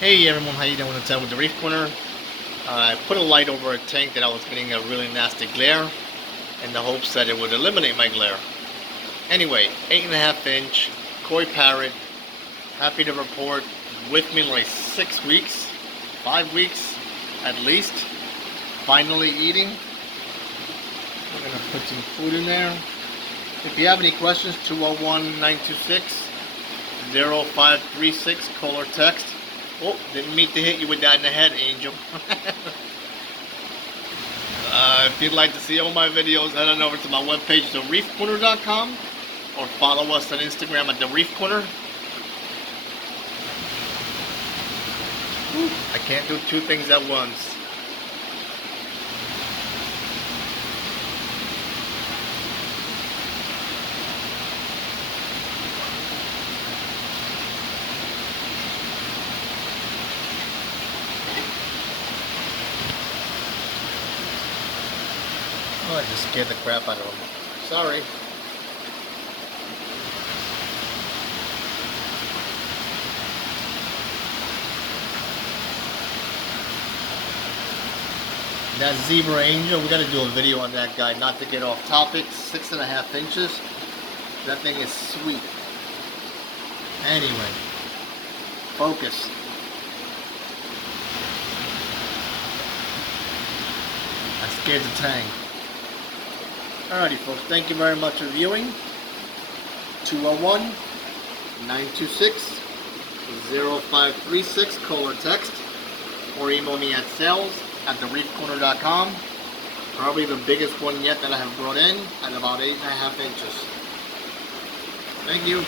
Hey everyone, how you doing? It's Ed with the Reef Corner. I put a light over a tank that I was getting a really nasty glare in the hopes that it would eliminate my glare. Anyway, 8.5 inch Quoyi Parrot, happy to report, with me like 6 weeks, 5 weeks at least, finally eating. I'm going to put some food in there. If you have any questions, 201-926-0536, call or text. Oh, didn't mean to hit you with that in the head, Angel. If you'd like to see all my videos, head on over to my webpage, thereefcorner.com, or follow us on Instagram at The Reef Corner. I can't do two things at once. Oh, I just scared the crap out of him. Sorry. That zebra angel, we got to do a video on that guy, not to get off topic. 6.5 inches. That thing is sweet. Anyway, focus. I scared the tank. Alrighty folks, thank you very much for viewing. 201-926-0536, call or text, or email me at sales@thereefcorner.com. Probably the biggest one yet that I have brought in at about 8.5 inches. Thank you.